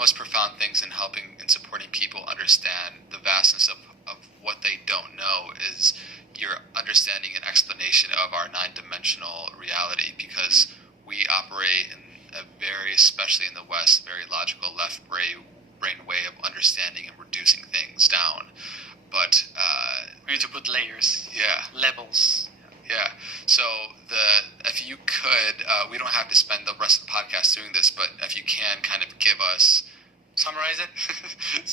most profound things in helping and supporting people understand the vastness of what they don't know is your understanding and explanation of our nine-dimensional reality, because we operate in a very, especially in the West, very logical left brain way of understanding and reducing things down. But we need to put layers, levels. Yeah. So if you could, we don't have to spend the rest of the podcast doing this, but if you can kind of give us, summarize it.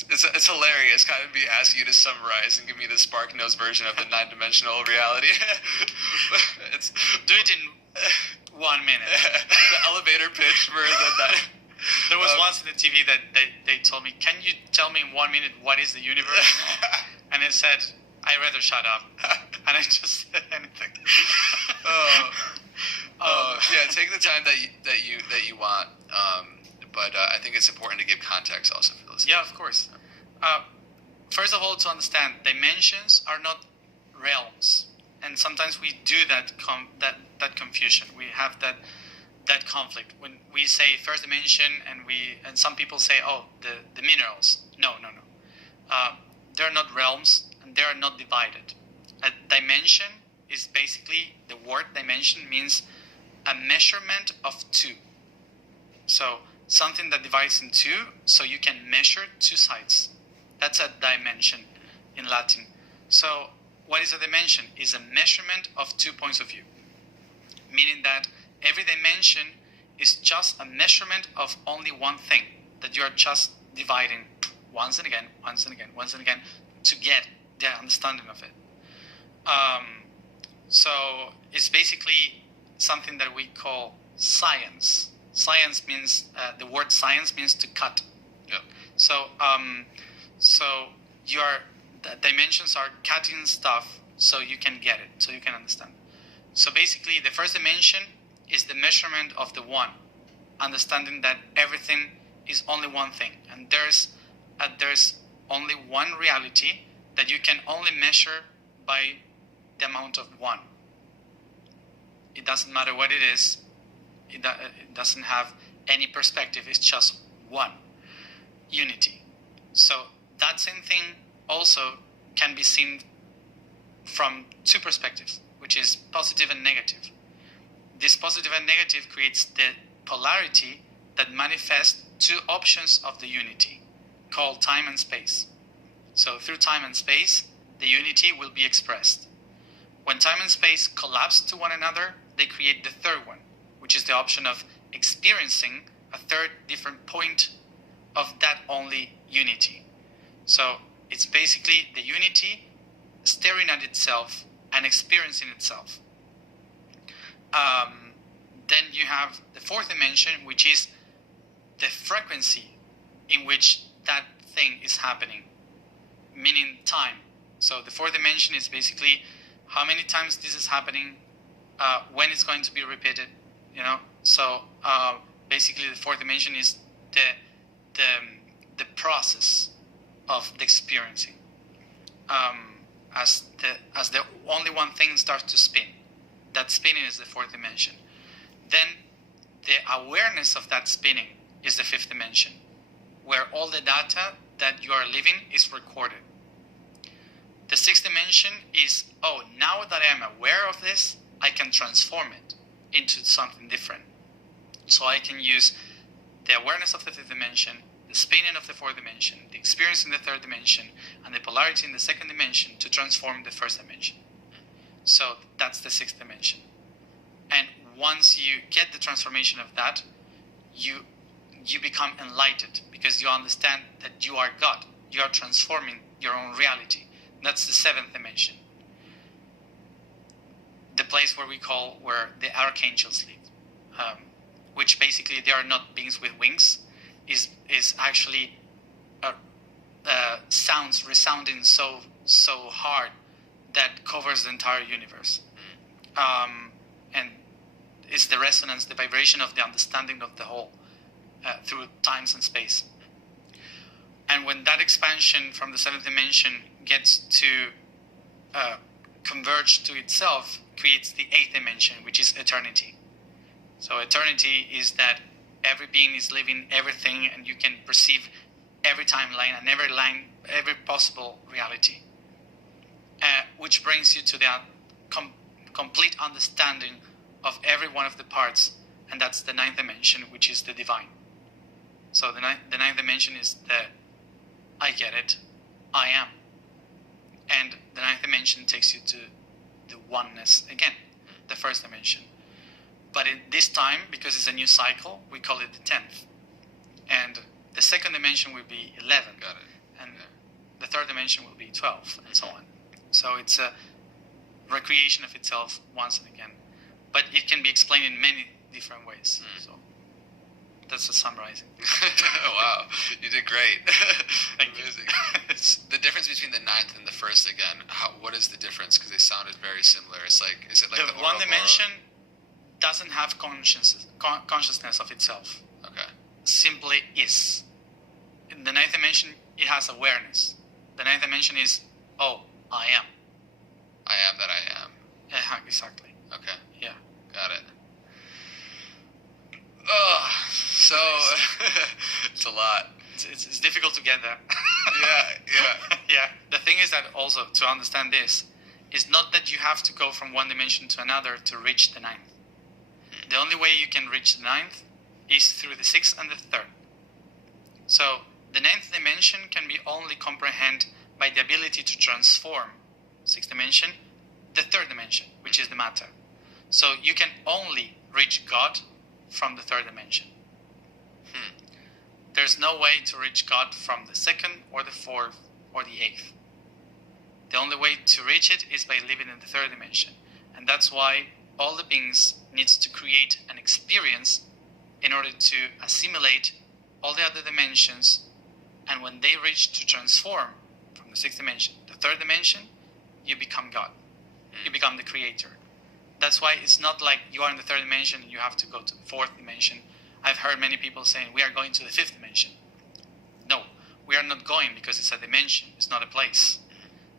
it's hilarious kind of me asking you to summarize and give me the SparkNotes version of the nine-dimensional reality. Do it in 1 minute. The elevator pitch for the. There was once in the TV that they told me, "Can you tell me in 1 minute what is the universe?" And I said, "I'd rather shut up." And I just said anything. Yeah, take the time that you want. But I think it's important to give context also for listeners. Yeah, of course. First of all, to understand, dimensions are not realms, and sometimes we do that confusion. We have that conflict when we say first dimension, and some people say, "Oh, the minerals." No. They're not realms, and they are not divided. A dimension is basically, the word dimension means a measurement of two. So something that divides in two, so you can measure two sides. That's a dimension in Latin. So what is a dimension? Is a measurement of 2 points of view, meaning that every dimension is just a measurement of only one thing that you are just dividing once and again to get the understanding of it. So it's basically something that we call science. Science means, the word science means to cut. Yeah. So the dimensions are cutting stuff so you can get it, so you can understand. So basically, the first dimension is the measurement of the one, understanding that everything is only one thing, and there's only one reality that you can only measure by the amount of one. It doesn't matter what it is. It doesn't have any perspective. It's just one. Unity. So that same thing also can be seen from two perspectives, which is positive and negative. This positive and negative creates the polarity that manifests two options of the unity, called time and space. So through time and space, the unity will be expressed. When time and space collapse to one another, they create the third one, which is the option of experiencing a third different point of that only unity. So it's basically the unity staring at itself and experiencing itself. Then you have the fourth dimension, which is the frequency in which that thing is happening, meaning time. So the fourth dimension is basically how many times this is happening, when it's going to be repeated, So basically the fourth dimension is the process of the experiencing. As the only one thing starts to spin, that spinning is the fourth dimension. Then the awareness of that spinning is the fifth dimension, where all the data that you are living is recorded. The sixth dimension is, now that I am aware of this, I can transform it into something different. So I can use the awareness of the fifth dimension, the spinning of the fourth dimension, the experience in the third dimension, and the polarity in the second dimension to transform the first dimension. So that's the sixth dimension. And once you get the transformation of that, you become enlightened, because you understand that you are God. You are transforming your own reality. That's the seventh dimension. The place where the archangels live, which basically they are not beings with wings, is actually sounds resounding so hard that covers the entire universe, and is the resonance, the vibration of the understanding of the whole through times and space. And when that expansion from the seventh dimension gets to converge to itself, creates the eighth dimension, which is eternity. So eternity is that every being is living everything, and you can perceive every timeline and every possible reality, which brings you to that complete understanding of every one of the parts, and that's the ninth dimension, which is the divine. So the ninth dimension is the I get it, I am. And the ninth dimension takes you to the oneness again, the first dimension. But in this time, because it's a new cycle, we call it the 10th. And the second dimension will be 11. Got it. And the third dimension will be 12, and so on. So it's a recreation of itself once and again. But it can be explained in many different ways. So that's a summarizing. Wow, you did great. Thank Amazing. you. The difference between the ninth and the first again, what is the difference? Because they sounded very similar. Is it like the one dimension doesn't have consciousness of itself. Okay. Simply is. In the ninth dimension, it has awareness. The ninth dimension is, oh, I am. I am that I am. Exactly. Okay. Yeah. Got it. Oh, so it's a lot. It's difficult to get there. Yeah. Yeah. The thing is that also, to understand this, is not that you have to go from one dimension to another to reach the ninth. The only way you can reach the ninth is through the sixth and the third. So the ninth dimension can be only comprehended by the ability to transform sixth dimension, the third dimension, which is the matter. So you can only reach God from the third dimension. There's no way to reach God from the second or the fourth or the eighth. The only way to reach it is by living in the third dimension. And that's why all the beings needs to create an experience in order to assimilate all the other dimensions, and when they reach to transform from the sixth dimension, the third dimension, you become God. You become the creator. That's why it's not like you are in the third dimension and you have to go to the fourth dimension. I've heard many people saying we are going to the fifth dimension. No, we are not going, because it's a dimension, it's not a place.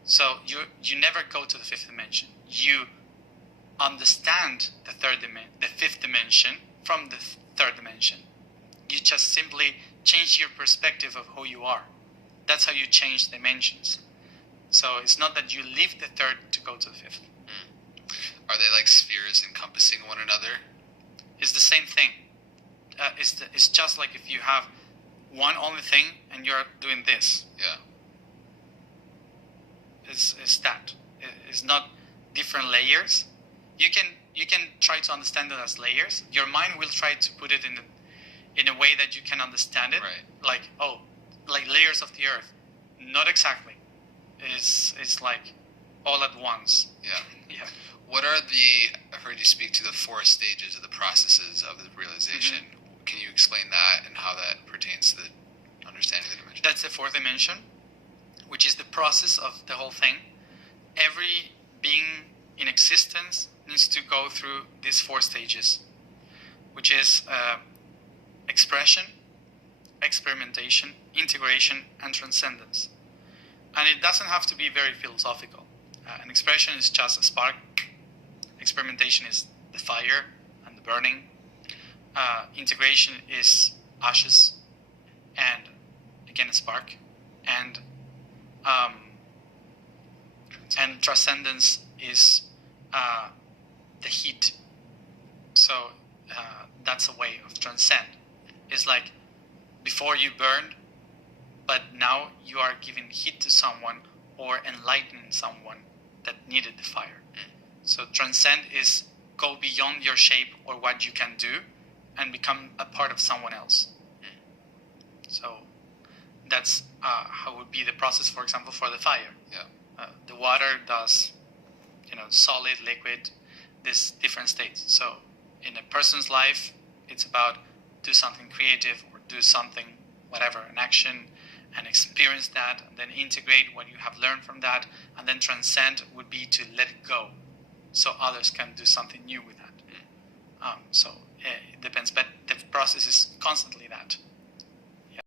So you never go to the fifth dimension. You understand the fifth dimension from the third dimension. You just simply change your perspective of who you are. That's how you change dimensions. So it's not that you leave the third to go to the fifth. Are they like spheres encompassing one another? It's the same thing. It's just like if you have one only thing and you're doing this. Yeah. It's that. It's not different layers. You can try to understand it as layers. Your mind will try to put it in a way that you can understand it. Right. Like layers of the earth. Not exactly. It's like all at once. Yeah. Yeah. What are I've heard you speak to the 4 stages of the processes of the realization. Mm-hmm. Can you explain that and how that pertains to the understanding of the dimension? That's the fourth dimension, which is the process of the whole thing. Every being in existence needs to go through these 4 stages, which is expression, experimentation, integration, and transcendence. And it doesn't have to be very philosophical. An expression is just a spark. Experimentation is the fire and the burning. Integration is ashes and, again, a spark. And transcendence is the heat. So that's a way of transcend. It's like before you burned, but now you are giving heat to someone or enlightening someone that needed the fire. So transcend is go beyond your shape or what you can do and become a part of someone else. So that's how would be the process, for example, for the fire. Yeah. The water does, solid, liquid, these different states. So in a person's life, it's about do something creative or do something, whatever, an action, and experience that, and then integrate what you have learned from that, and then transcend would be to let it go, so others can do something new with that. So it depends, but the process is constantly that.